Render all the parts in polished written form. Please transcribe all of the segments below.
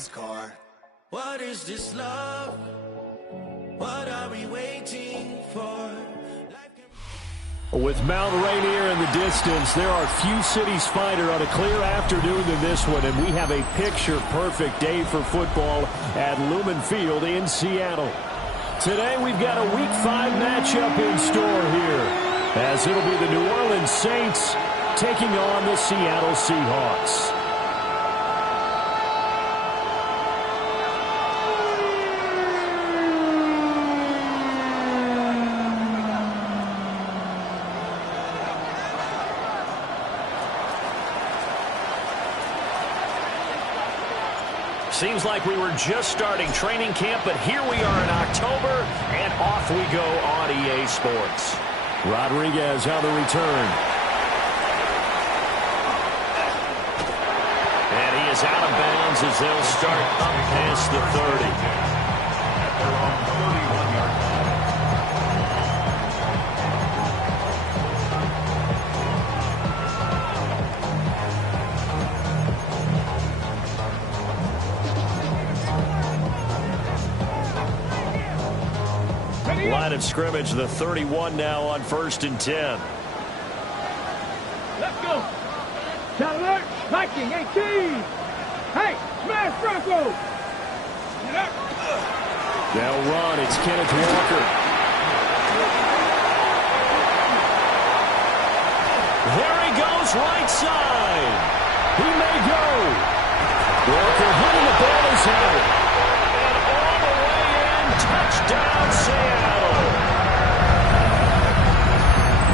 NASCAR. What is this love? What are we waiting for? With Mount Rainier in the distance, there are few cities finer on a clear afternoon than this one, and we have a picture-perfect day for football at Lumen Field in Seattle. Today, we've got a Week 5 matchup in store here, as it'll be the New Orleans Saints taking on the Seattle Seahawks. Seems like we were just starting training camp, but here we are in October, and off we go on EA Sports. Rodriguez on the return. And he is out of bounds as they'll start up past the 30. At their own 31-yard line. Line of scrimmage, the 31 now on 1st and 10. Let's go. Shot alert. Viking 18. Hey, smash Bronco. They'll run. It's Kenneth Walker. There he goes, right side. He may go. Walker hunting, the ball is out. And all the way in, touchdown Seattle.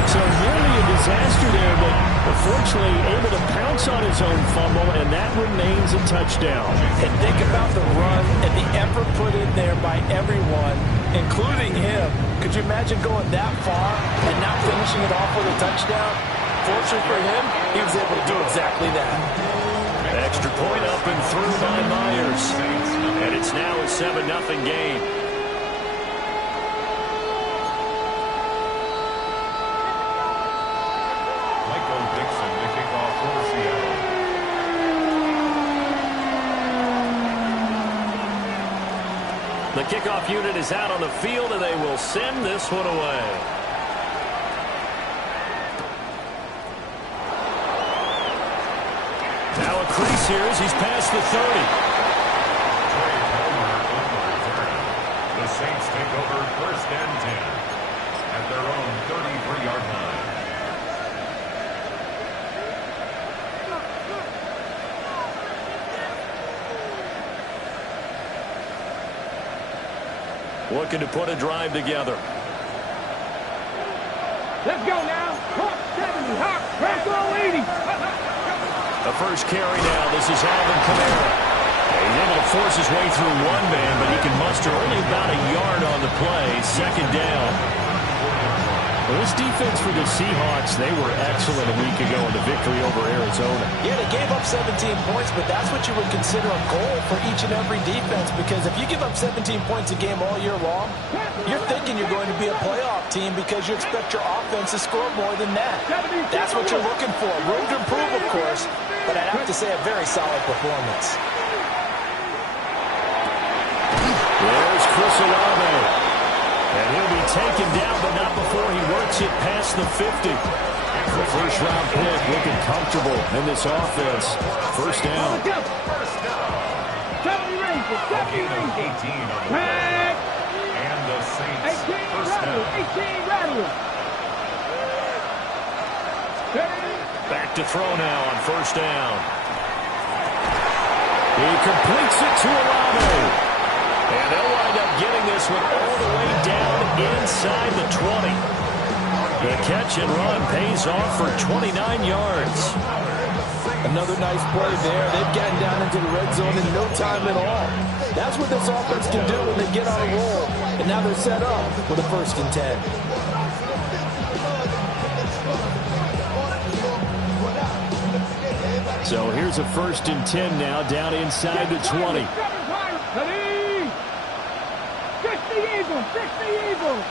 So nearly a disaster there, but unfortunately able to pounce on his own fumble, and that remains a touchdown. And think about the run and the effort put in there by everyone, including him. Could you imagine going that far and not finishing it off with a touchdown? Fortunately for him, he was able to do exactly that. Extra point up and through by Myers. And it's now a 7-0 game. The kickoff unit is out on the field, and they will send this one away. Now a crease here as he's past the 30. The Saints take over 1st and 10 at their own 33-yard line. Looking to put a drive together. Let's go now. Hawk 70, Hawk, Bronco 80. The first carry now. This is Alvin Kamara. He's able to force his way through one man, but he can muster only about a yard on the play. 2nd down. Well, this defense for the Seahawks, they were excellent a week ago in the victory over Arizona. Yeah, they gave up 17 points, but that's what you would consider a goal for each and every defense, because if you give up 17 points a game all year long, you're thinking you're going to be a playoff team because you expect your offense to score more than that. That's what you're looking for. Room to improve, of course, but I'd have to say a very solid performance. There's Chris Olave. And he'll be taken down, but not before he works it past the 50. The first-round pick looking comfortable in this offense. 1st down. And the Saints 1st down. 18 Rattler. Back to throw now on 1st down. He completes it to Olave. And they'll wind up getting this one all the way down inside the 20. The catch and run pays off for 29 yards. Another nice play there. They've gotten down into the red zone in no time at all. That's what this offense can do when they get on a roll. And now they're set up with a 1st and 10. So here's a 1st and 10 now down inside the 20. Fix the Eagles.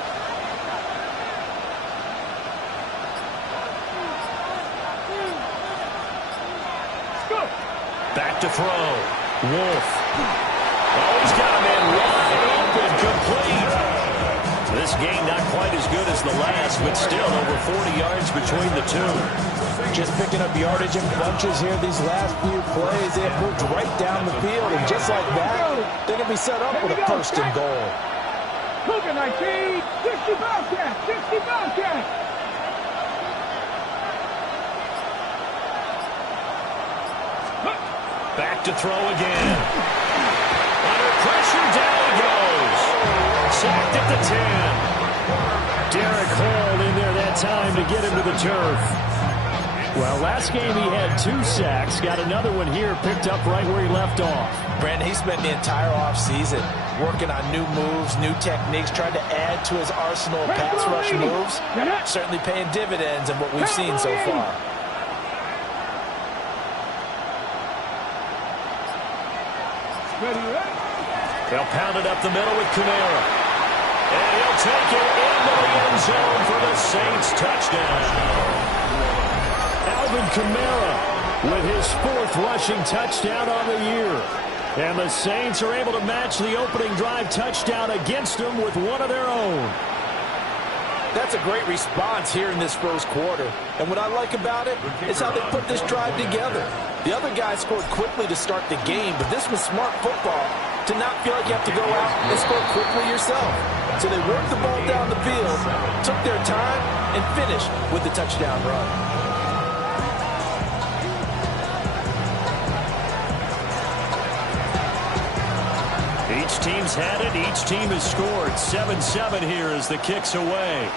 Back to throw. Wolf. Oh, he's got a man wide open, complete. This game not quite as good as the last, but still over 40 yards between the two. Just picking up yardage in bunches here these last few plays. They have moved right down the field, and just like that, they're going to be set up with a first and goal. Cougar 19, 60 Bobcats, 60 Bobcats. Back to throw again. Under pressure, down he goes. Sacked at the 10. Derek Hall in there that time to get him to the turf. Well, last game he had 2 sacks. Got another one here, picked up right where he left off. Brandon, he spent the entire offseason working on new moves, new techniques, trying to add to his arsenal of pass rush moves. Certainly paying dividends in what we've seen so far. They'll pound it up the middle with Kamara. And he'll take it into the end zone for the Saints touchdown. Alvin Kamara with his 4th rushing touchdown on the year. And the Saints are able to match the opening drive touchdown against them with one of their own. That's a great response here in this first quarter. And what I like about it is how they put this drive together. The other guys scored quickly to start the game, but this was smart football to not feel like you have to go out and score quickly yourself. So they worked the ball down the field, took their time, and finished with the touchdown run. Each team's had it. Each team has scored. 7-7 here as the kick's away.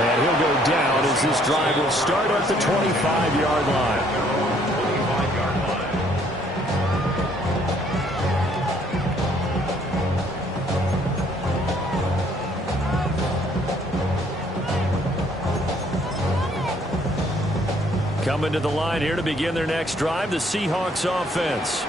And he'll go down as this drive will start at the 25-yard line. Coming to the line here to begin their next drive, the Seahawks offense.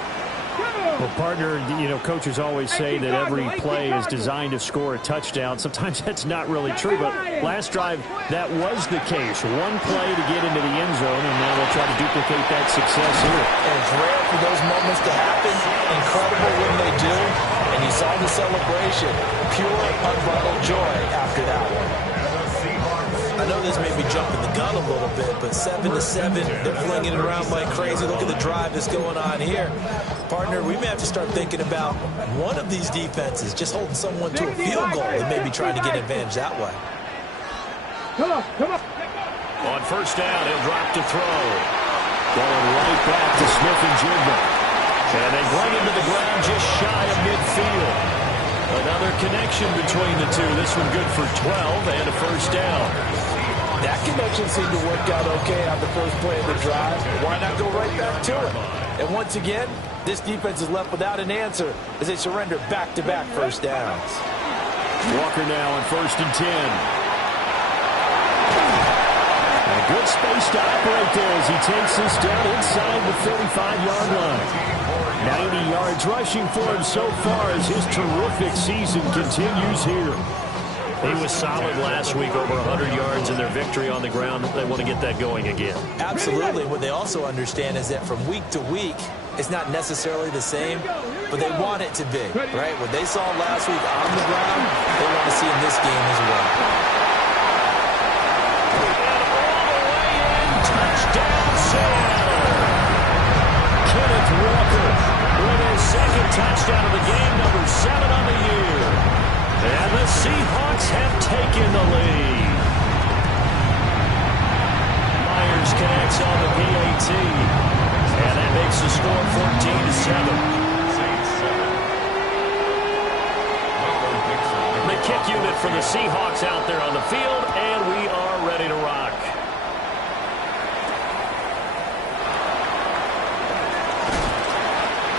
Well, partner, you know, coaches always say that every play is designed to score a touchdown. Sometimes that's not really true, but last drive, that was the case. One play to get into the end zone, and now they'll try to duplicate that success here. And it's rare for those moments to happen. Incredible when they do. And you saw the celebration. Pure, unbridled joy after that one. I know this may be jumping the gun a little bit, but 7-7, they're flinging it around like crazy. Look at the drive that's going on here. Partner, we may have to start thinking about one of these defenses just holding someone to a field goal and maybe trying to get advantage that way. Come on, come on. On first down, he'll drop to throw. Going right back to Smith-Njigba. And they bring him to the ground just shy of midfield. Another connection between the two. This one good for 12 and a first down. That connection seemed to work out okay on the first play of the drive. Why not go right back to it? And once again, this defense is left without an answer as they surrender back-to-back first downs. Walker now on 1st and 10. And a good space to operate there as he takes this down inside the 35-yard line. 90 yards rushing for him so far as his terrific season continues here. He was solid last week, over 100 yards in their victory on the ground. They want to get that going again. Absolutely. What they also understand is that from week to week, it's not necessarily the same, but they want it to be, right? What they saw last week on the ground, they want to see in this game as well. And all the way in, touchdown Seattle. Kenneth Walker with his 2nd touchdown of the game, number 7 on the year. And the Seahawks have taken the lead. Myers connects on the PAT. And that makes the score 14-7. The kick unit for the Seahawks out there on the field, and we are ready to rock.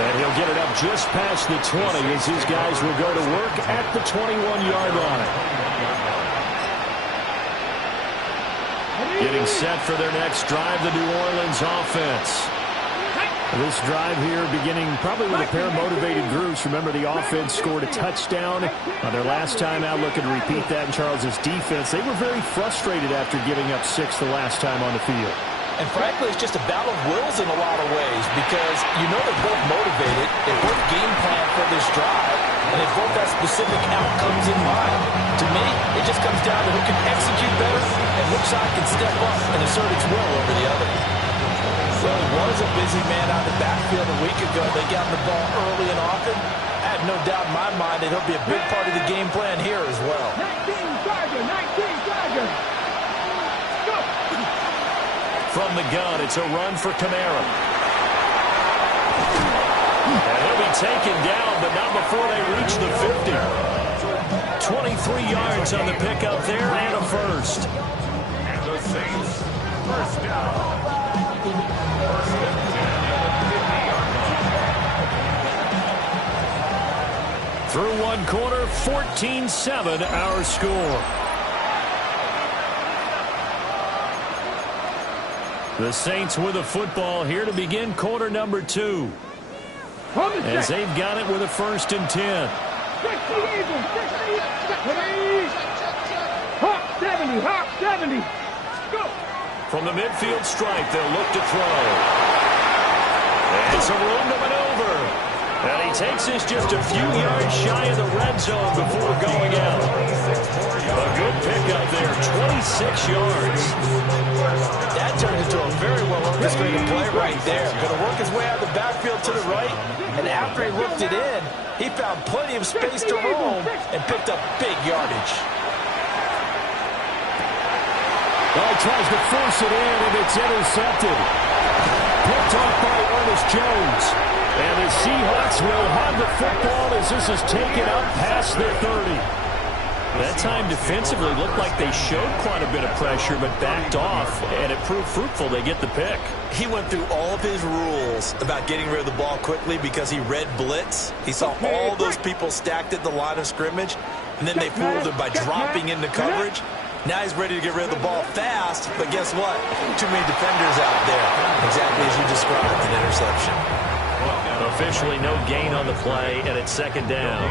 And he'll get it up just past the 20 as his guys will go to work at the 21-yard line. Getting set for their next drive, the New Orleans offense. This drive here beginning probably with a pair of motivated groups. Remember, the offense scored a touchdown on their last time out, looking to repeat that in Charles's defense. They were very frustrated after giving up 6 the last time on the field. And frankly, it's just a battle of wills in a lot of ways because you know they're both motivated, they both game plan for this drive, and they both have specific outcomes in mind. To me, it just comes down to who can execute better and which side can step up and assert its will over the other. Well, he was a busy man out of the backfield a week ago. They got him the ball early and often. I have no doubt in my mind that he'll be a big part of the game plan here as well. 19 Charger, 19 Charger. Go. From the gun, it's a run for Kamara. And he'll be taken down, but not before they reach the 50. 23 yards on the pickup there and a first. And the Saints, first down. First and 10 at the 50-yard line. Through one quarter, 14-7 our score. The Saints with a football here to begin quarter number 2. As they've got it with a 1st and 10. 70. Go. From the midfield stripe, they'll look to throw. And some room to maneuver. And he takes this just a few yards shy of the red zone before going out. A good pickup there, 26 yards. That turned into a very well-orchestrated play right there. Going to work his way out of the backfield to the right, and after he looked it in, he found plenty of space to roam and picked up big yardage. Oh, tries to force it in, and it's intercepted. Picked off by Ernest Jones. And the Seahawks will have the football as this is taken up past the 30. That time defensively looked like they showed quite a bit of pressure but backed off, and it proved fruitful. They get the pick. He went through all of his rules about getting rid of the ball quickly because he read blitz. He saw all those people stacked at the line of scrimmage, and then they fooled him by dropping into coverage. Now he's ready to get rid of the ball fast, but guess what? Too many defenders out there. Exactly as you described, an interception. Officially no gain on the play, and it's 2nd down.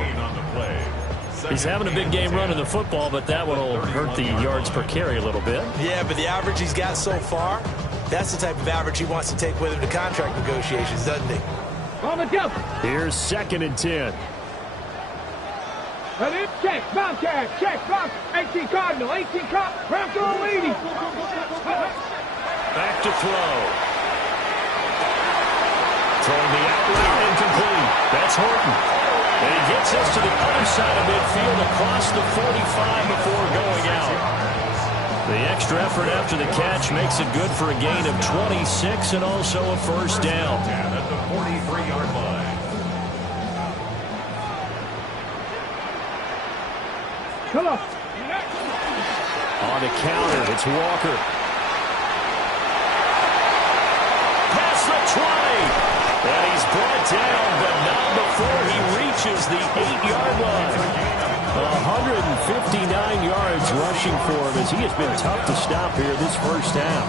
He's having a big game running the football, but that one will hurt the yards per carry a little bit. Yeah, but the average he's got so far, that's the type of average he wants to take with him to contract negotiations, doesn't he? On the jump. Here's 2nd and 10. Check, Bobcat, check, Bob. 18 Cardinal, 18 Cop, Bronco leading. Back to throw. Throwing the outlet, incomplete. That's Horton. And he gets us to the other side of midfield across the 45 before going out. The extra effort after the catch makes it good for a gain of 26 and also a 1st down. At the 43-yard line. Come on. On the counter, it's Walker. Past the 20. And he's brought down, but not before he reaches the 8-yard line. 159 yards rushing for him as he has been tough to stop here this first half.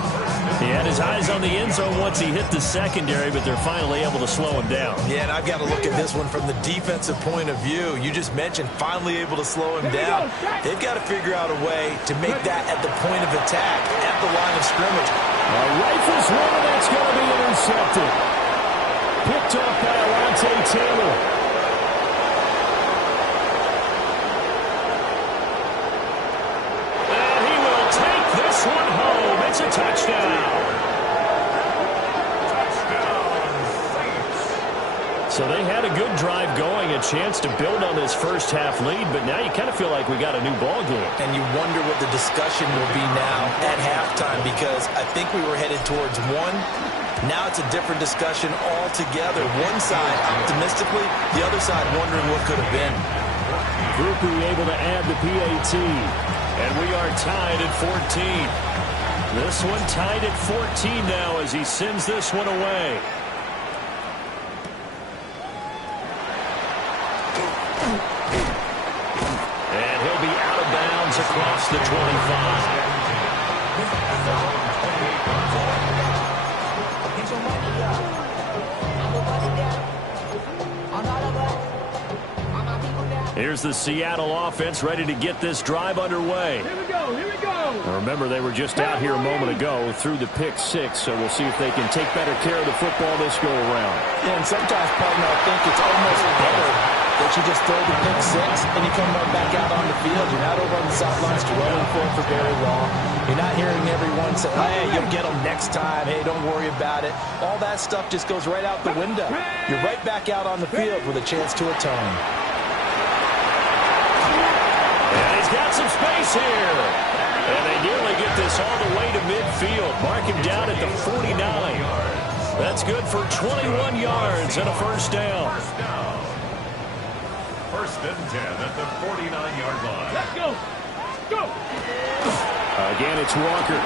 He had his eyes on the end zone once he hit the secondary, but they're finally able to slow him down. Yeah, and I've got to look at this one from the defensive point of view. You just mentioned finally able to slow him down. They've got to figure out a way to make that at the point of attack, at the line of scrimmage. Rifles one, and that's going to be intercepted. Picked off by Alontae Taylor. And he will take this one home. It's a touchdown. So they had a good drive going, a chance to build on this first half lead, but now you kind of feel like we got a new ball game. And you wonder what the discussion will be now at halftime, because I think we were headed towards one. Now it's a different discussion altogether. One side optimistically, the other side wondering what could have been. Grupu able to add the PAT. And we are tied at 14. This one tied at 14 now as he sends this one away. And he'll be out of bounds across the 25. Here's the Seattle offense ready to get this drive underway. Here we go, here we go. Now remember, they were just out here a moment ago through the pick six, so we'll see if they can take better care of the football this go-around. Yeah, and sometimes, partner, I think it's almost better that you just throw the pick six and you come right back out on the field. You're not over on the sidelines running for very long. You're not hearing everyone say, hey, you'll get them next time. Hey, don't worry about it. All that stuff just goes right out the window. You're right back out on the field with a chance to atone. And he's got some space here. And they nearly get this all the way to midfield. Mark him down at the 49. That's good for 21 yards and a first down. First and 10 at the 49-yard line. Let's go. Go. Again, it's Walker.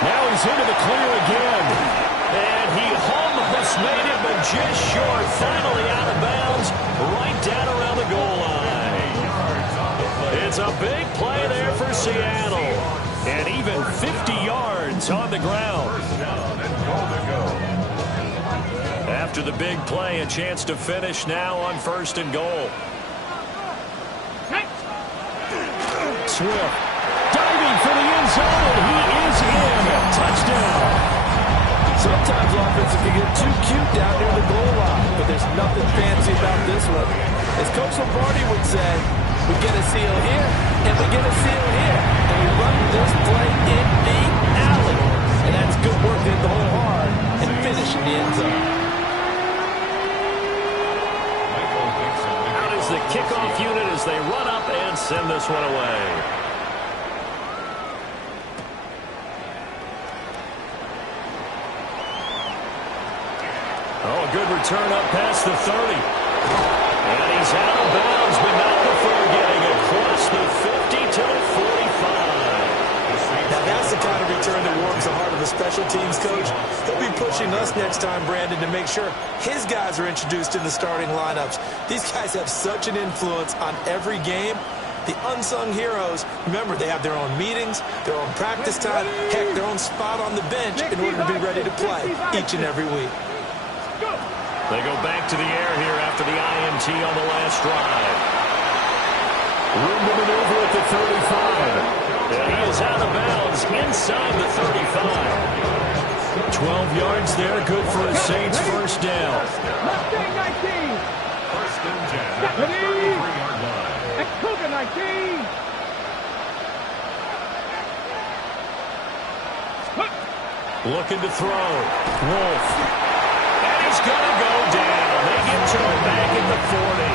Now he's into the clear again. And he almost made it, but just short. Finally out of bounds, right down around the goal line. It's a big play there for Seattle. And even 50 yards on the ground. First down and goal to go. After the big play, a chance to finish now on first and goal. Swift diving for the end zone. He is in. Touchdown. Sometimes offenses can get too cute down near the goal line, but there's nothing fancy about this one. As Coach Lombardi would say, we get a seal here, and we get a seal here. And we run this play in the alley. And that's good work in the hole hard and finish in the end zone. Out is the kickoff unit as they run up and send this one away. Oh, a good return up past the 30. And he's out of bounds, but not before getting across the 50 to the 45. Now that's the kind of return that warms the heart of a special teams coach. He'll be pushing us next time, Brandon, to make sure his guys are introduced in the starting lineups. These guys have such an influence on every game. The unsung heroes, remember, they have their own meetings, their own practice time, heck, their own spot on the bench in order to be ready to play each and every week. They go back to the air here after the INT on the last drive. Room to maneuver at the 35. And he is out of bounds inside the 35. 12 yards there, good for a Saints first down. First and 10 at the 33-yard line. And Cougar 19. Looking to throw. Wolf. And he's going to go down. They get to him back at the 40.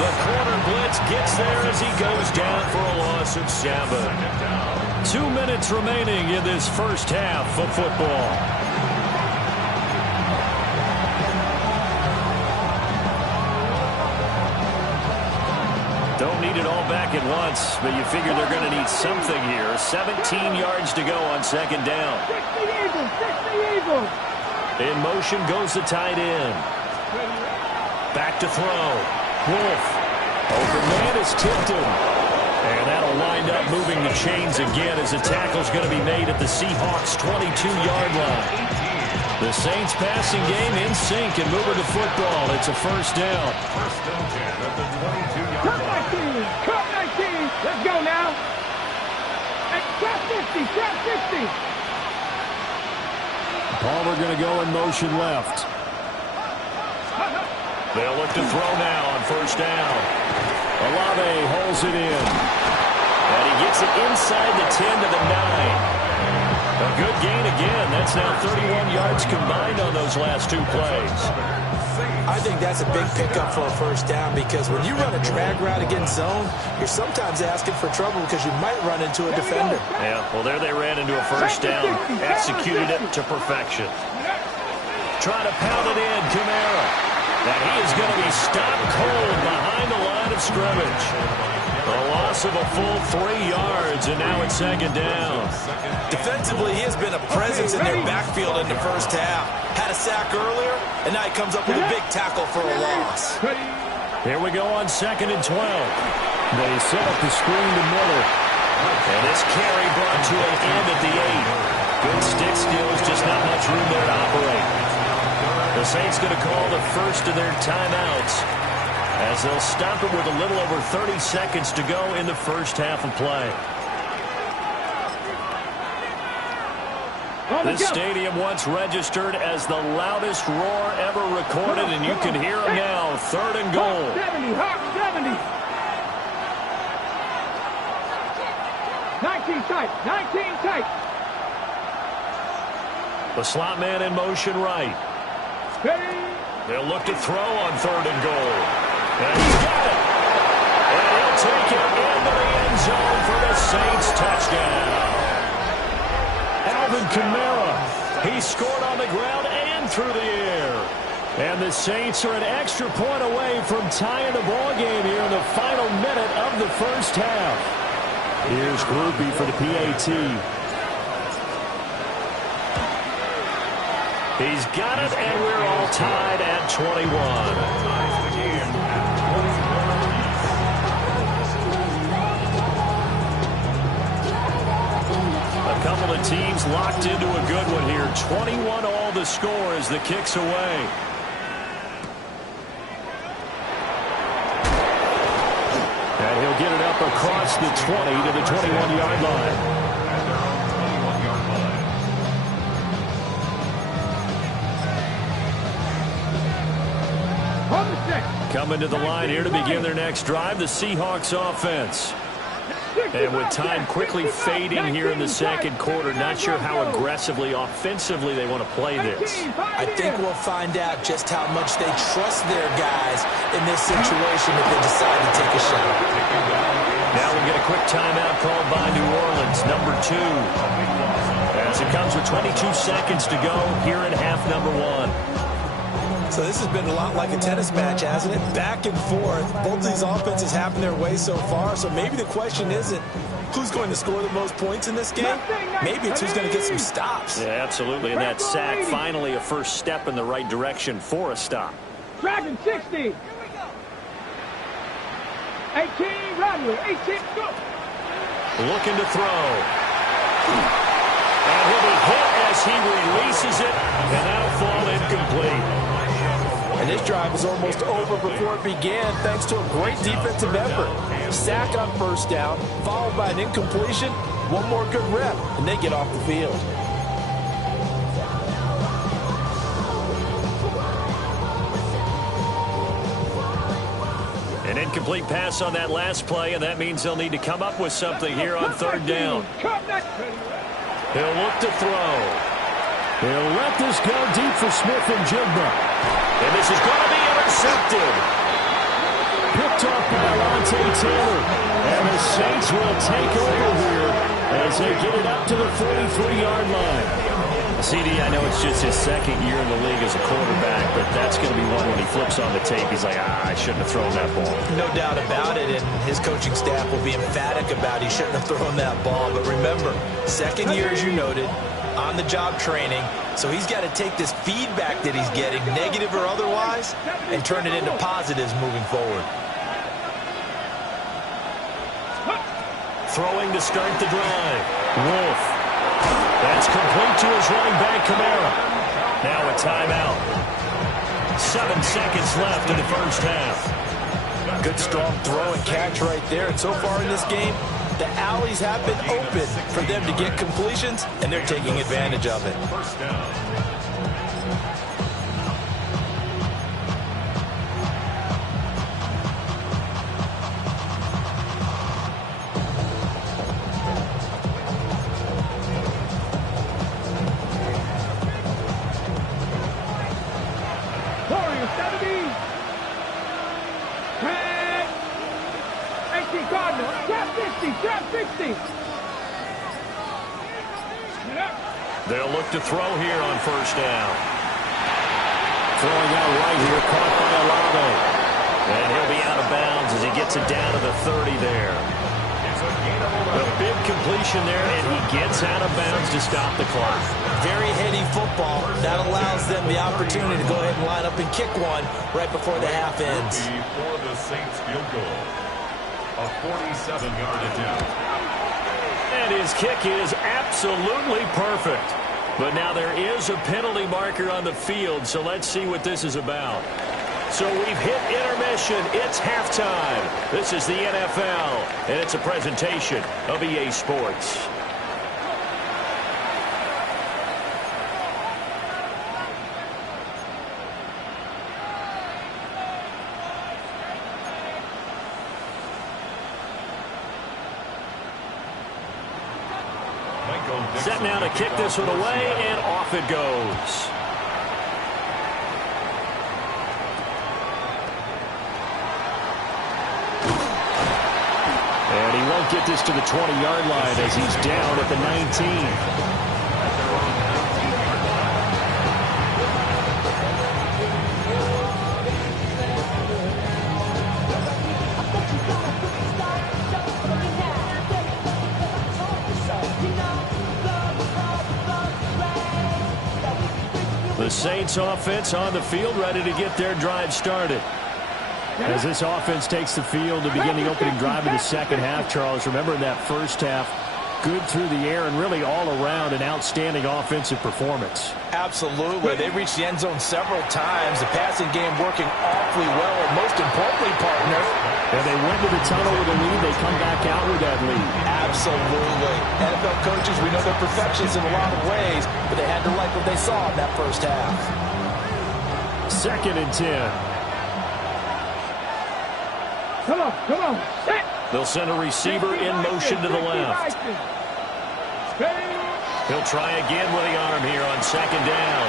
The corner blitz gets there as he goes down for a loss of 7. 2 minutes remaining in this first half of football. Don't need it all back at once, but you figure they're going to need something here. 17 yards to go on second down. Fix the Eagles, fix the Eagles. In motion goes the tight end. Back to throw. Wolf. Open man is tipped him. And that'll wind up moving the chains again as the tackle's going to be made at the Seahawks' 22-yard line. The Saints passing game in sync and moving the football. It's a first down. First and 10 at the 22-yard Cut line. 19, cut 19. Let's go now. And trap 50, trap 50. Palmer going to go in motion left. They'll look to throw now on first down. Olave holds it in. And he gets it inside the 10 to the 9. A good gain again. That's now 31 yards combined on those last two plays. I think that's a big pickup for a first down because when you run a drag route against zone, you're sometimes asking for trouble because you might run into a defender. Yeah, well, there they ran into a first down. Executed it to perfection. Trying to pound it in, Kamara. And he is going to be stopped cold behind the line of scrimmage. A loss of a full 3 yards, and now it's second down. Defensively, he has been a presence in their backfield in the first half. Had a sack earlier, and now he comes up with a big tackle for a loss. Here we go on second and 12. They set up the screen to Miller. And this carry brought to an end at the 8. Good stick skills, just not much room there to operate. The Saints going to call the first of their timeouts as they'll stop it with a little over 30 seconds to go in the first half of play. This stadium once registered as the loudest roar ever recorded, and you can hear them now. 3rd and goal. 70, Hawk 70. 19 tight, 19 tight. The slot man in motion right. They'll look to throw on 3rd and goal. And he's got it. And he'll take it into the end zone for the Saints touchdown. Alvin Kamara, he scored on the ground and through the air. And the Saints are an extra point away from tying the ball game here in the final minute of the first half. Here's Groupie for the PAT. He's got it, and we're all tied at 21. A couple of teams locked into a good one here. 21 all the score as the kick's away. And he'll get it up across the 20 to the 21-yard line. Coming to the line here to begin their next drive, the Seahawks offense. And with time quickly fading here in the second quarter, not sure how aggressively, offensively they want to play this. I think we'll find out just how much they trust their guys in this situation if they decide to take a shot. Now we'll get a quick timeout called by New Orleans, number 2. As it comes with 22 seconds to go here in half number 1. So this has been a lot like a tennis match, hasn't it? Back and forth. Both of these offenses having their way so far. So maybe the question isn't who's going to score the most points in this game. Maybe it's who's going to get some stops. Yeah, absolutely. And that sack, finally a first step in the right direction for a stop. Dragon 60. 18, Rodway. 18, go. Looking to throw. And he'll be hit as he releases it. And that'll fall incomplete. And this drive is almost over before it began thanks to a great defensive effort. Sack on first down, followed by an incompletion. One more good rep, and they get off the field. An incomplete pass on that last play, and that means they'll need to come up with something here on 3rd down. He'll look to throw. He'll let this go deep for Smith and Jigba. And this is going to be intercepted. Picked off by Lante Taylor. And the Saints will take over here as they get it up to the 43-yard line. CD, I know it's just his second year in the league as a quarterback, but that's going to be one when he flips on the tape. He's like, I shouldn't have thrown that ball. No doubt about it, and his coaching staff will be emphatic about he shouldn't have thrown that ball. But remember, second year, as you noted, on-the-job training, so he's got to take this feedback that he's getting, negative or otherwise, and turn it into positives moving forward. Throwing to start the drive. Wolf. That's complete to his running back, Kamara. Now a timeout. 7 seconds left in the first half. Good strong throw and catch right there. And so far in this game, the alleys have been open for them to get completions, and they're taking advantage of it. First down. Warriors 70. 18 Cardinals. Trap 60. Trap 60. They'll look to throw here on first down. Throwing out right here, caught by Olave. And he'll be out of bounds as he gets it down to the 30 there. A big completion there, and he gets out of bounds to stop the clock. Very heady football. That allows them the opportunity to go ahead and line up and kick one right before the half ends. For the Saints field goal. A 47-yard attempt. And his kick is absolutely perfect. But now there is a penalty marker on the field, so let's see what this is about. So we've hit intermission. It's halftime. This is the NFL, and it's a presentation of EA Sports. Set now to kick this one away, and off it goes. And he won't get this to the 20-yard line as he's down at the 19. The Saints offense on the field, ready to get their drive started. As this offense takes the field to begin the opening drive of the second half, Charles, remember in that first half, good through the air and really all around an outstanding offensive performance. Absolutely. They reached the end zone several times. The passing game working awfully well, and most importantly, partner. And they went to the tunnel with a lead. They come back out with that lead. Absolutely. NFL coaches, we know they're perfectionists in a lot of ways, but they had to like what they saw in that first half. 2nd and 10. Come on. Set. They'll send a receiver in motion to the left. He'll try again with the arm here on 2nd down.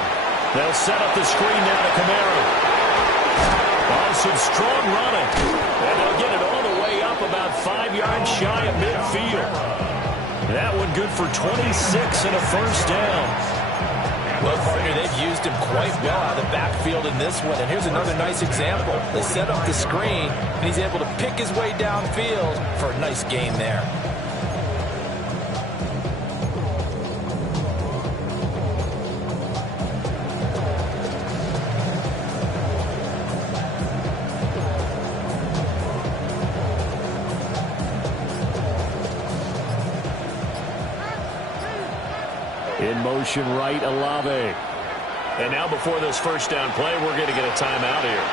They'll set up the screen now to Camaro. Oh, some strong running. And they'll get it all the way up about 5 yards shy of midfield. That one good for 26 and a first down. Well, partner, they've used him quite well out of the backfield in this one. And here's another nice example. They set up the screen, and he's able to pick his way downfield for a nice gain there. In motion right, Olave. And now before this first down play, we're going to get a timeout here.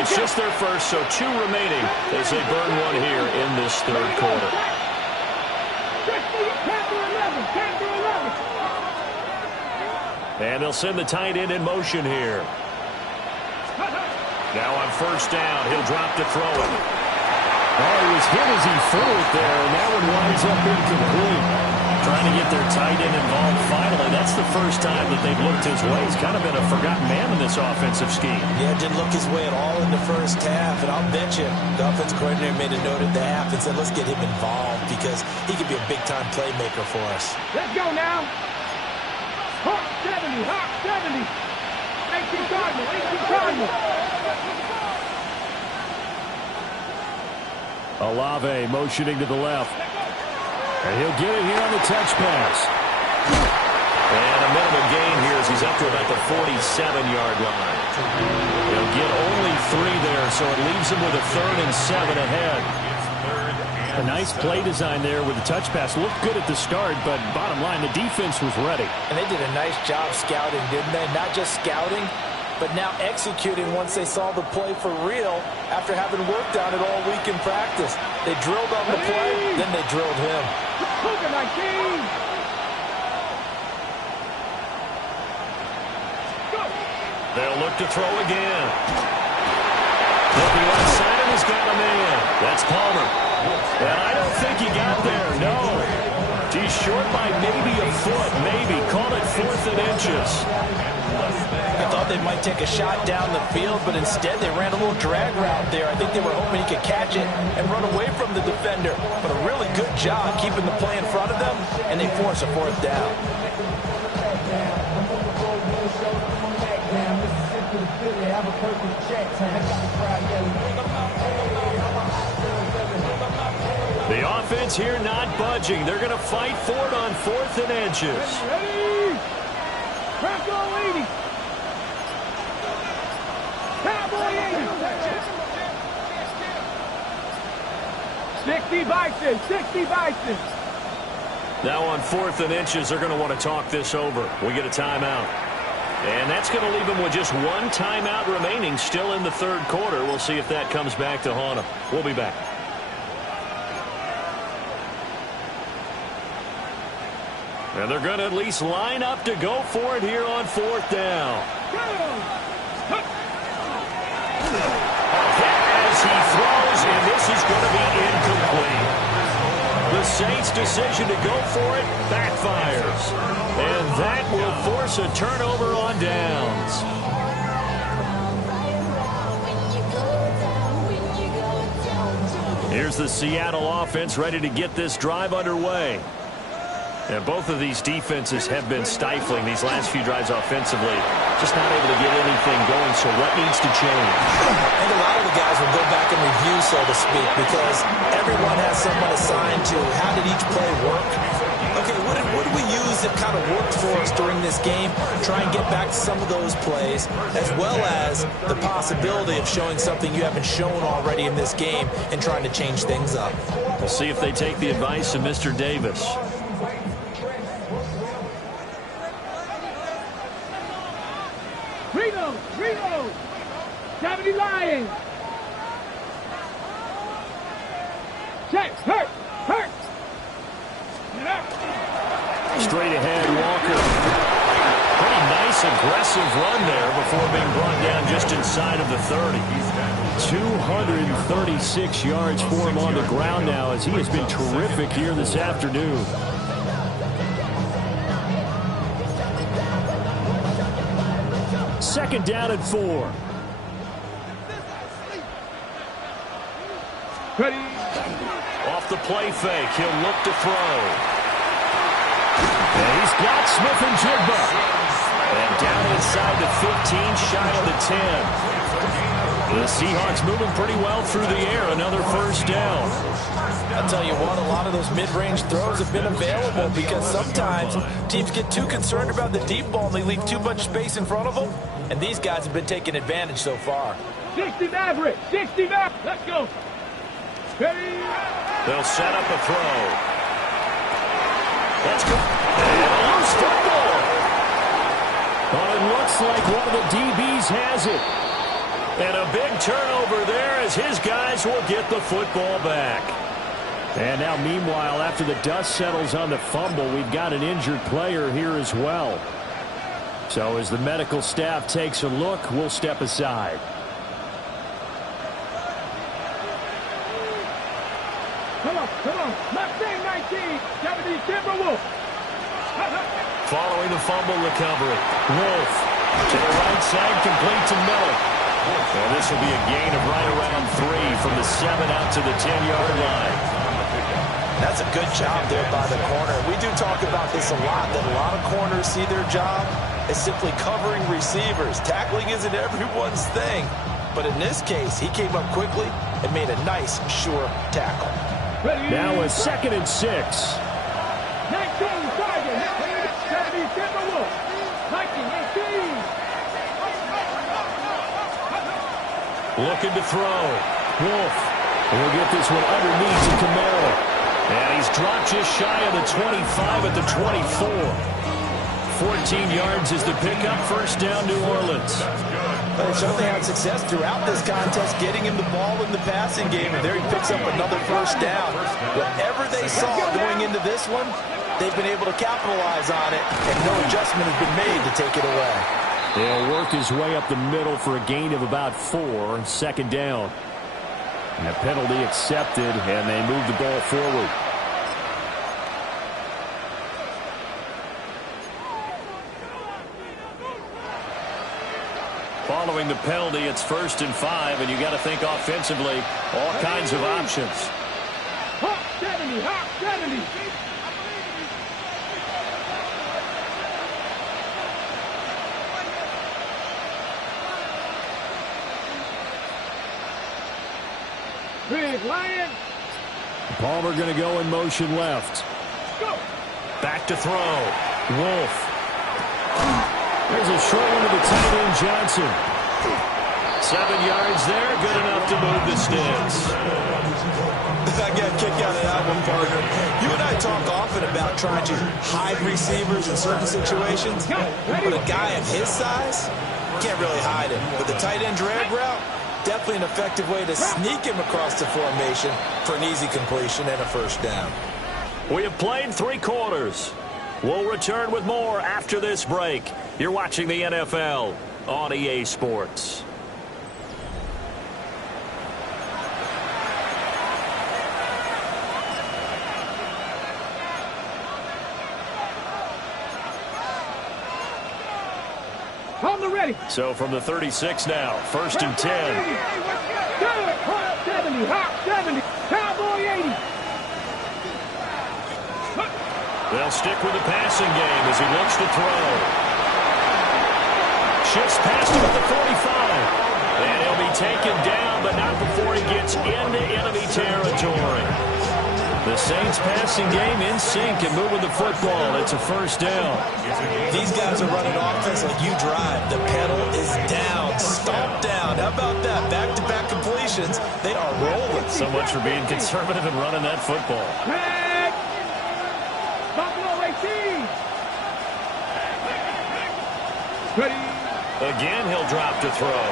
It's just their first, so 2 remaining as they burn one here in this third quarter. And they'll send the tight end in motion here. Now on first down, he'll drop to throw it. Oh, he was hit as he threw it there, and that one winds up incomplete. Trying to get their tight end involved finally. That's the first time that they've looked his way. He's kind of been a forgotten man in this offensive scheme. Yeah, didn't look his way at all in the first half. And I'll bet you the offensive coordinator made a note at the half and said, let's get him involved because he could be a big-time playmaker for us. Let's go now. Hawk 70, Hawk 70. 18 Cardinal, 18 Cardinal. Olave motioning to the left. And he'll get it here on the touch pass. And a minimum gain here as he's up to about the 47-yard line. He'll get only 3 there, so it leaves him with a 3rd and 7 ahead. A nice play design there with the touch pass. Looked good at the start, but bottom line, the defense was ready. And they did a nice job scouting, didn't they? Not just scouting, but now executing once they saw the play for real after having worked on it all week in practice. They drilled on the play, then they drilled him. They'll look to throw again. Looking outside and he's got a man. That's Palmer. And I don't think he got there, no. He's short by maybe a foot, maybe. Call it 4th and inches. I thought they might take a shot down the field, but instead they ran a little drag route there. I think they were hoping he could catch it and run away from the defender. But a really good job keeping the play in front of them, and they force a 4th down. The offense here not budging. They're going to fight for it on 4th and inches. Ready? Crack on 80. Cowboy 80. 60 Bison. 60 Bison. Now on 4th and inches, they're going to want to talk this over. We get a timeout. And that's going to leave them with just one timeout remaining still in the third quarter. We'll see if that comes back to haunt them. We'll be back. And they're going to at least line up to go for it here on 4th down. As he throws, and this is going to be incomplete. The Saints' decision to go for it backfires. And that will force a turnover on downs. Here's the Seattle offense ready to get this drive underway. And both of these defenses have been stifling these last few drives offensively. Just not able to get anything going, so what needs to change? I think a lot of the guys will go back and review, so to speak, because everyone has someone assigned to how did each play work. Okay, what did we use that kind of worked for us during this game? Try and get back to some of those plays, as well as the possibility of showing something you haven't shown already in this game and trying to change things up. We'll see if they take the advice of Mr. Davis. Reno! 70 Lions! Check! Hurt! Straight ahead, Walker. Pretty nice, aggressive run there before being brought down just inside of the 30. 236 yards for him on the ground now as he has been terrific here this afternoon. Second down and 4. Ready. Off the play fake, he'll look to throw. And he's got Smith and Jigba. And down inside the 15, shy of the 10. The Seahawks moving pretty well through the air. Another first down. I'll tell you what, a lot of those mid-range throws have been available because sometimes teams get too concerned about the deep ball and they leave too much space in front of them. And these guys have been taking advantage so far. 60 Maverick! 60 Maverick! Let's go! Ready. They'll set up a throw. That's good. And a loose football. Oh, it looks like one of the DBs has it. And a big turnover there as his guys will get the football back. And now, meanwhile, after the dust settles on the fumble, we've got an injured player here as well. So as the medical staff takes a look, we'll step aside. Come on. Mustang 19, 70 Timberwolf. Following the fumble recovery, Wolf to the right side, complete to Miller. Well, this will be a gain of right around 3 from the 7 out to the 10-yard line. That's a good job there by the corner. We do talk about this a lot, that a lot of corners see their job as simply covering receivers. Tackling isn't everyone's thing. But in this case, he came up quickly and made a nice, sure tackle. Now a 2nd and 6. 19 Sergeant, 70 Timberwolf. 19-18. Looking to throw. Wolf will get this one underneath to Camaro. And he's dropped just shy of the 25 at the 24. 14 yards is the pickup. First down, New Orleans. But they certainly had success throughout this contest getting him the ball in the passing game, and there he picks up another first down. Whatever they saw going into this one, they've been able to capitalize on it, and no adjustment has been made to take it away. He'll work his way up the middle for a gain of about 4. Second down. And a penalty accepted, and they move the ball forward. Following the penalty, it's 1st and 5, and you got to think offensively, all kinds of options. Hawk 70, Hawk 70. Big Lion. Palmer going to go in motion left. Go. Back to throw. Wolf. There's a short one to the tight end, Johnson. 7 yards there, good enough to move the sticks. I got a kick out of that one, partner. You and I talk often about trying to hide receivers in certain situations. But a guy of his size can't really hide him. But the tight end drag route, definitely an effective way to sneak him across the formation for an easy completion and a first down. We have played 3 quarters. We'll return with more after this break. You're watching the NFL on EA Sports. Ready. So from the 36 now, 1st and 10. 70, hot 70, Cowboy 80. They'll stick with the passing game as he looks to throw. Shifts past him at the 45. And he'll be taken down, but not before he gets into enemy territory. The Saints passing game in sync and moving the football. It's a first down. These guys are running offense like you drive. The pedal is down, stomped down. How about that? Back-to-back completions. They are rolling. So much for being conservative and running that football. Buffalo 18. Ready. Again, he'll drop to throw.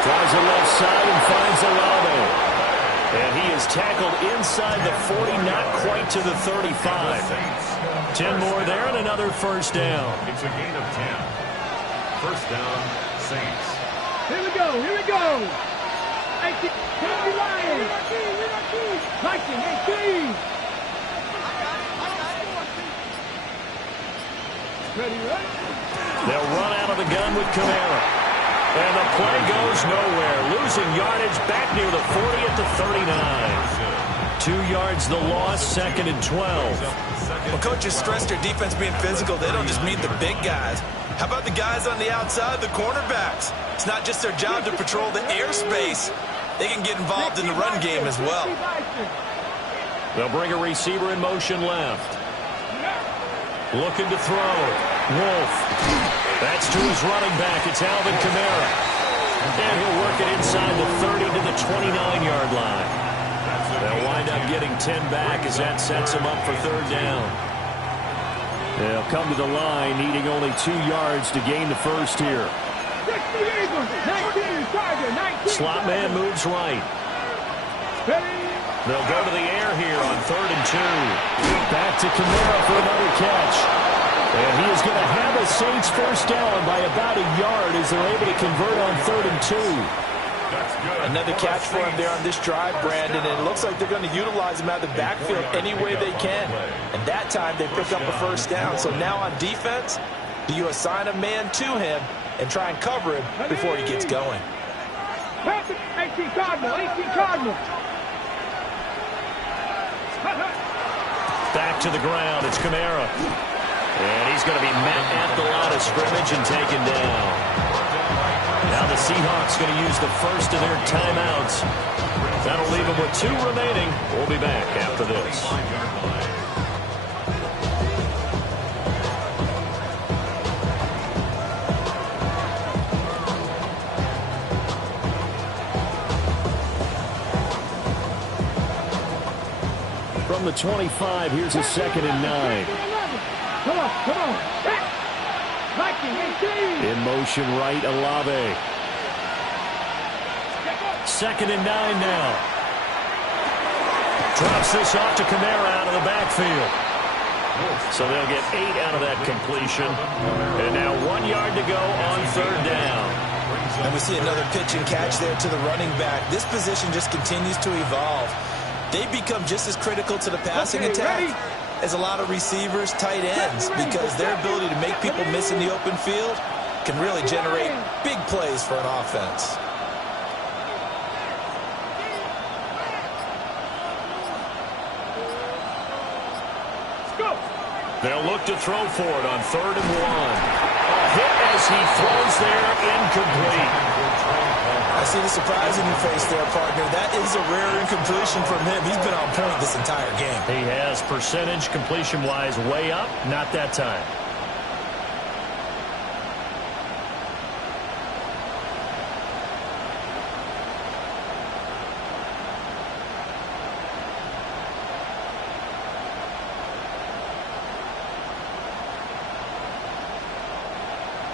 Tries the left side and finds Olave. And he is tackled inside the 40, not quite to the 35. 10 more there and another first down. It's a gain of 10. First down, Saints. Here we go, here we go. 18, Lions. Viking, 18. Ready, right? They'll run out of the gun with Kamara. And the play goes nowhere. Losing yardage back near the 40 at the 39. 2 yards the loss, 2nd and 12. Well, coaches stress their defense being physical. They don't just mean the big guys. How about the guys on the outside, the cornerbacks? It's not just their job to patrol the airspace. They can get involved in the run game as well. They'll bring a receiver in motion left. Looking to throw. Wolf. That's to his running back. It's Alvin Kamara. And he'll work it inside the 30 to the 29-yard line. They'll wind up getting 10 back as that sets them up for 3rd down. They'll come to the line, needing only 2 yards to gain the first here. Slot man moves right. They'll go to the air here on 3rd and 2. Back to Kamara for another catch. And he is going to have a Saints first down by about a yard as they're able to convert on 3rd and 2. Another catch for him there on this drive, Brandon, and it looks like they're going to utilize him out of the backfield any way they can. And that time they pick up a first down. So now on defense, do you assign a man to him and try and cover him before he gets going? 18 Cardinal, 18 Cardinal. Back to the ground, it's Kamara. And he's going to be met at the line of scrimmage and taken down. Now the Seahawks going to use the first of their timeouts. That'll leave them with 2 remaining. We'll be back after this. From the 25, here's a 2nd and 9. Come on, come on. Viking, 18. In motion right, Olave. 2nd and 9 now. Drops this off to Kamara out of the backfield. So they'll get 8 out of that completion. And now 1 yard to go on 3rd down. And we see another pitch and catch there to the running back. This position just continues to evolve. They become just as critical to the passing attack as a lot of receivers, tight ends, because their ability to make people miss in the open field can really generate big plays for an offense. They'll look to throw for it on 3rd and 1. A hit as he throws there, incomplete. I see the surprise in your face there, partner. That is a rare incompletion from him. He's been on point this entire game. He has percentage completion-wise way up, not that time.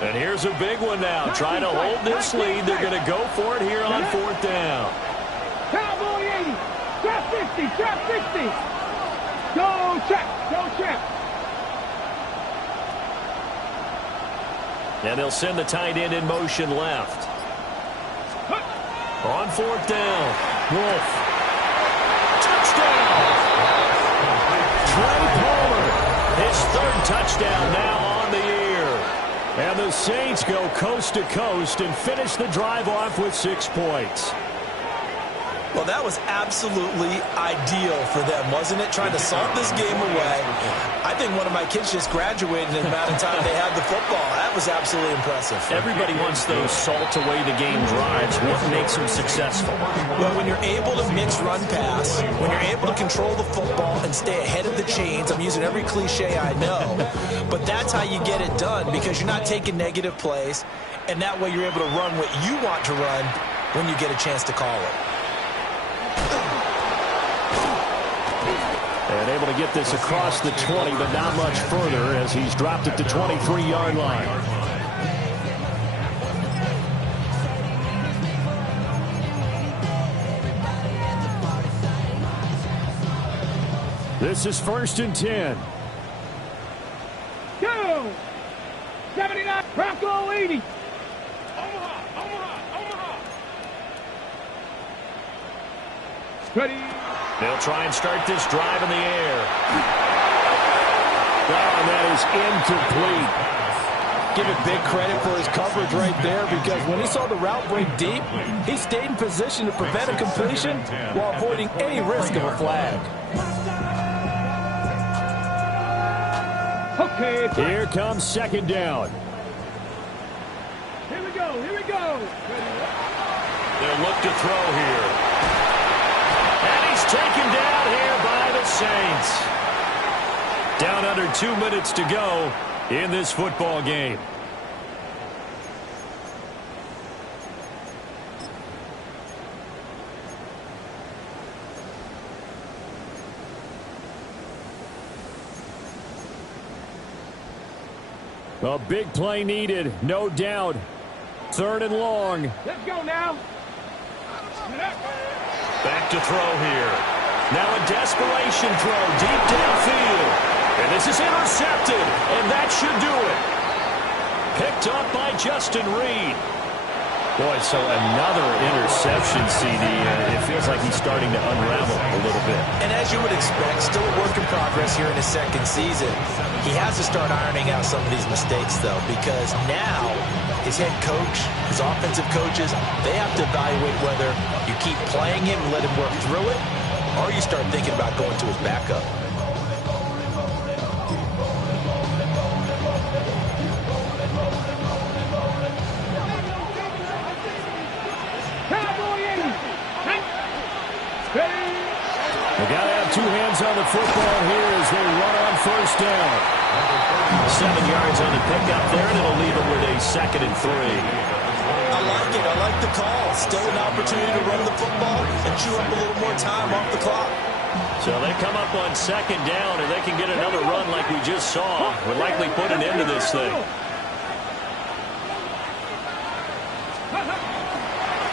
And here's a big one now. Trying to hold this lead. They're going to go for it here on 4th down. Cowboy 80. Trap 50. Trap 60. Go check. Go check. And they'll send the tight end in motion left. On 4th down. Wolf. Touchdown. Trey Palmer. His 3rd touchdown now on the year. And the Saints go coast to coast and finish the drive off with 6 points. Well, that was absolutely ideal for them, wasn't it? Trying to salt this game away. I think one of my kids just graduated in the amount of time they had the football. That was absolutely impressive. Everybody wants those salt-away-the-game drives. What makes them successful? Well, when you're able to mix run-pass, when you're able to control the football and stay ahead of the chains, I'm using every cliche I know, but that's how you get it done because you're not taking negative plays, and that way you're able to run what you want to run when you get a chance to call it. And able to get this across the 20, but not much further as he's dropped at the 23-yard line. This is 1st and 10. Go. 79. Bronco 80. Ready. They'll try and start this drive in the air. Oh, and that is incomplete. Give it big credit for his coverage right there because when he saw the route break deep, he stayed in position to prevent a completion while avoiding any risk of a flag. Okay. Here comes 2nd down. Here we go. Here we go. They'll look to throw here. And he's taken down here by the Saints. Down under 2 minutes to go in this football game. A big play needed, no doubt. 3rd and long. Let's go now. Back to throw here. Now a desperation throw deep downfield. And this is intercepted, and that should do it. Picked up by Justin Reed. Boy, so another interception, CD. It feels like he's starting to unravel a little bit. And as you would expect, still a work in progress here in his 2nd season. He has to start ironing out some of these mistakes, though, because now his head coach, his offensive coaches, they have to evaluate whether you keep playing him and let him work through it, or you start thinking about going to his backup. They got to have 2 hands on the football here as they run on 1st down. 7 yards on the pickup there, and it'll leave them with a 2nd and 3. I like it. I like the call. Still an opportunity to run the football and chew up a little more time off the clock. So they come up on 2nd down, and they can get another run like we just saw. Would likely put an end to this thing.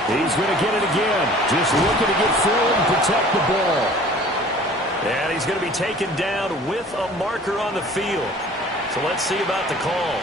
He's going to get it again. Just looking to get forward and protect the ball. And he's going to be taken down with a marker on the field. So let's see about the call.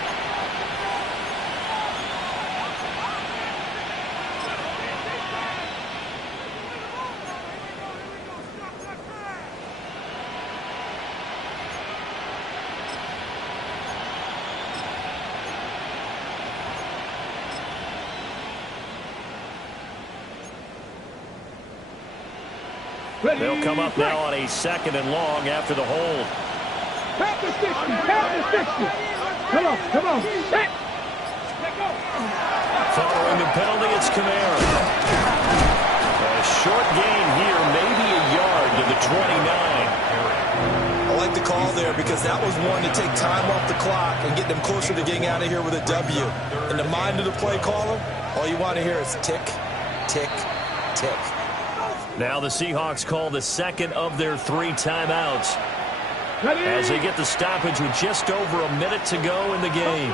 They'll come up now on a 2nd and long after the hold. Back to 60. Back to 60. Come on. Come on. Back. Following the penalty, it's Kamara. A short gain here, maybe a yard to the 29. I like the call there because that was one to take time off the clock and get them closer to getting out of here with a W. In the mind of the play caller, all you want to hear is tick, tick, tick. Now the Seahawks call the 2nd of their 3 timeouts. as they get the stoppage with just over a minute to go in the game.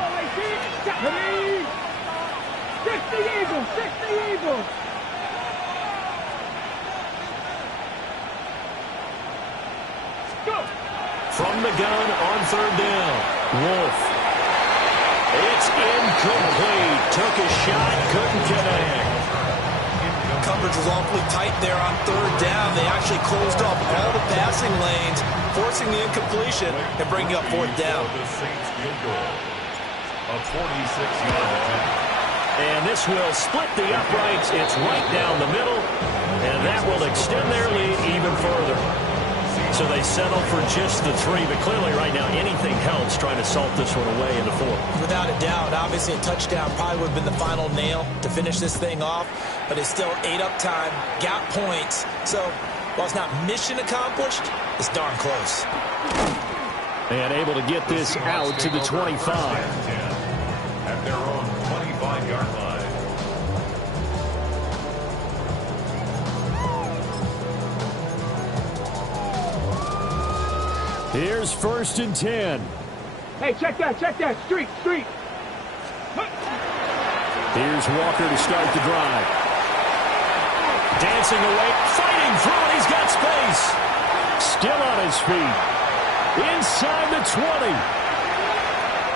60 Eagles, 60 Eagles. Go. From the gun on third down, Wolf. It's incomplete. Took a shot, couldn't connect. Coverage was awfully tight there on third down. They actually closed off all the passing lanes, forcing the incompletion and bringing up fourth down. The Saints field goal. A 46-yard attempt. And this will split the uprights. It's right down the middle, and that will extend their lead even further. So they settle for just the 3, but clearly right now anything helps trying to salt this one away in the 4th. Without a doubt, obviously a touchdown probably would have been the final nail to finish this thing off, but it's still 8 up time, got points. So while it's not mission accomplished, it's darn close. And able to get this out to the 25. At their own 25-yard line. Here's 1st and 10. Hey, check that, street. Here's Walker to start the drive. Dancing away, fighting through it, he's got space. Still on his feet. Inside the 20.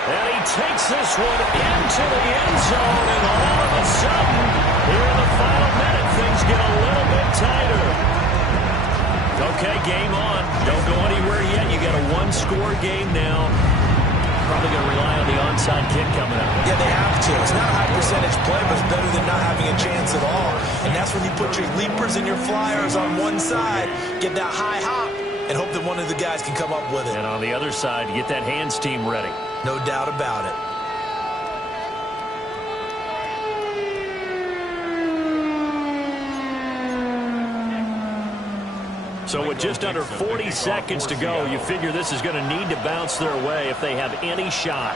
And he takes this one into the end zone, and all of a sudden, here in the final minute, things get a little bit tighter. Okay, game on. Don't go anywhere yet. You got a one-score game now. Probably going to rely on the onside kick coming up. Yeah, they have to. It's not a high percentage play, but it's better than not having a chance at all. And that's when you put your leapers and your flyers on one side, get that high hop, and hope that one of the guys can come up with it. And on the other side, get that hands team ready. No doubt about it. So with just under 40 seconds to go, you figure this is going to need to bounce their way if they have any shot.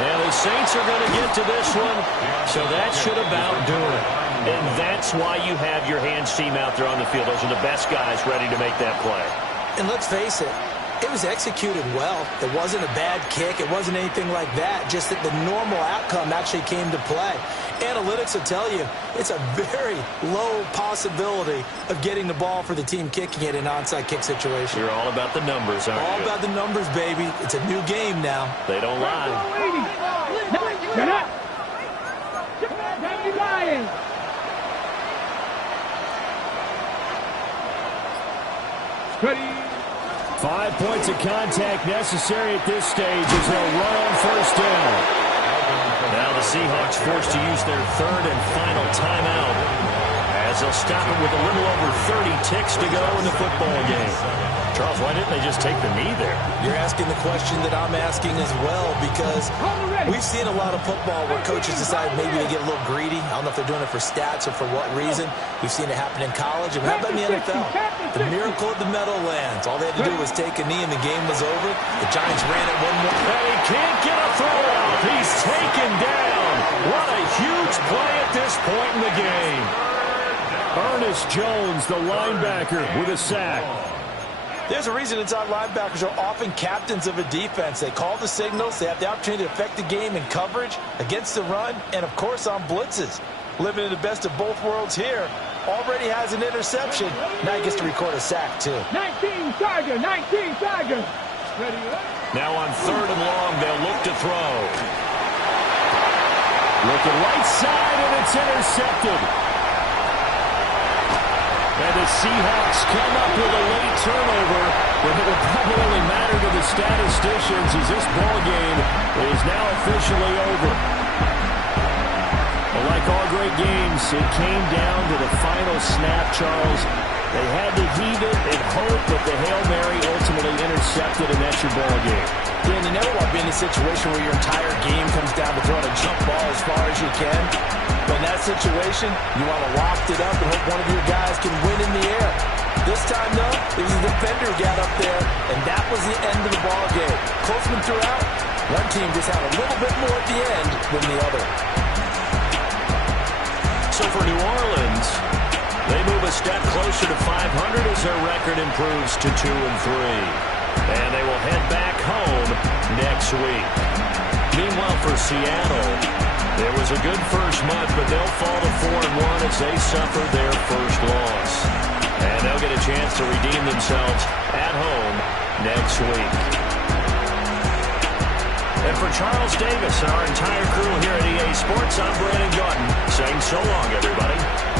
And the Saints are going to get to this one, so that should about do it. And that's why you have your hands team out there on the field. Those are the best guys ready to make that play. And let's face it, it was executed well. It wasn't a bad kick. It wasn't anything like that. Just that the normal outcome actually came to play. Analytics will tell you it's a very low possibility of getting the ball for the team kicking it in an onside kick situation. You're all about the numbers, aren't you? All about the numbers, baby. It's a new game now. They don't lie. Get up. Don't be lying. Ready. 5 points of contact necessary at this stage as they'll run on first down. Now the Seahawks forced to use their 3rd and final timeout as they'll stop it with a little over 30 ticks to go in the football game. Charles, why didn't they just take the knee there? You're asking the question that I'm asking as well, because we've seen a lot of football where coaches decide maybe they get a little greedy. I don't know if they're doing it for stats or for what reason. We've seen it happen in college. And how about in the NFL? The miracle of the Meadowlands. All they had to do was take a knee and the game was over. The Giants ran it one more. And he can't get a throw off. He's taken down. What a huge play at this point in the game. Ernest Jones, the linebacker, with a sack. There's a reason inside linebackers are often captains of a defense. They call the signals. They have the opportunity to affect the game in coverage, against the run, and, of course, on blitzes. Living in the best of both worlds here. Already has an interception. Now he gets to record a sack, too. 19 Tiger. Ready. Now on 3rd and long, they'll look to throw. Looking right side, and it's intercepted. And the Seahawks come up with a late turnover, but it will probably only matter to the statisticians as this ball game is now officially over. Well, like all great games, it came down to the final snap, Charles. They had to heave it and hope, but the Hail Mary ultimately intercepted, and that's your ball game. Dan, you never want to be in a situation where your entire game comes down to throwing a jump ball as far as you can. But in that situation, you want to loft it up and hope one of your guys can win in the air. This time, though, it was the defender who got up there, and that was the end of the ball game. Closeman throughout. One team just had a little bit more at the end than the other. So for New Orleans, They move a step closer to 500 as their record improves to 2-3. And they will head back home next week. Meanwhile, for Seattle, it was a good first month, but they'll fall to 4-1 as they suffer their first loss. And they'll get a chance to redeem themselves at home next week. And for Charles Davis and our entire crew here at EA Sports, I'm Brandon Gaudin saying so long, everybody.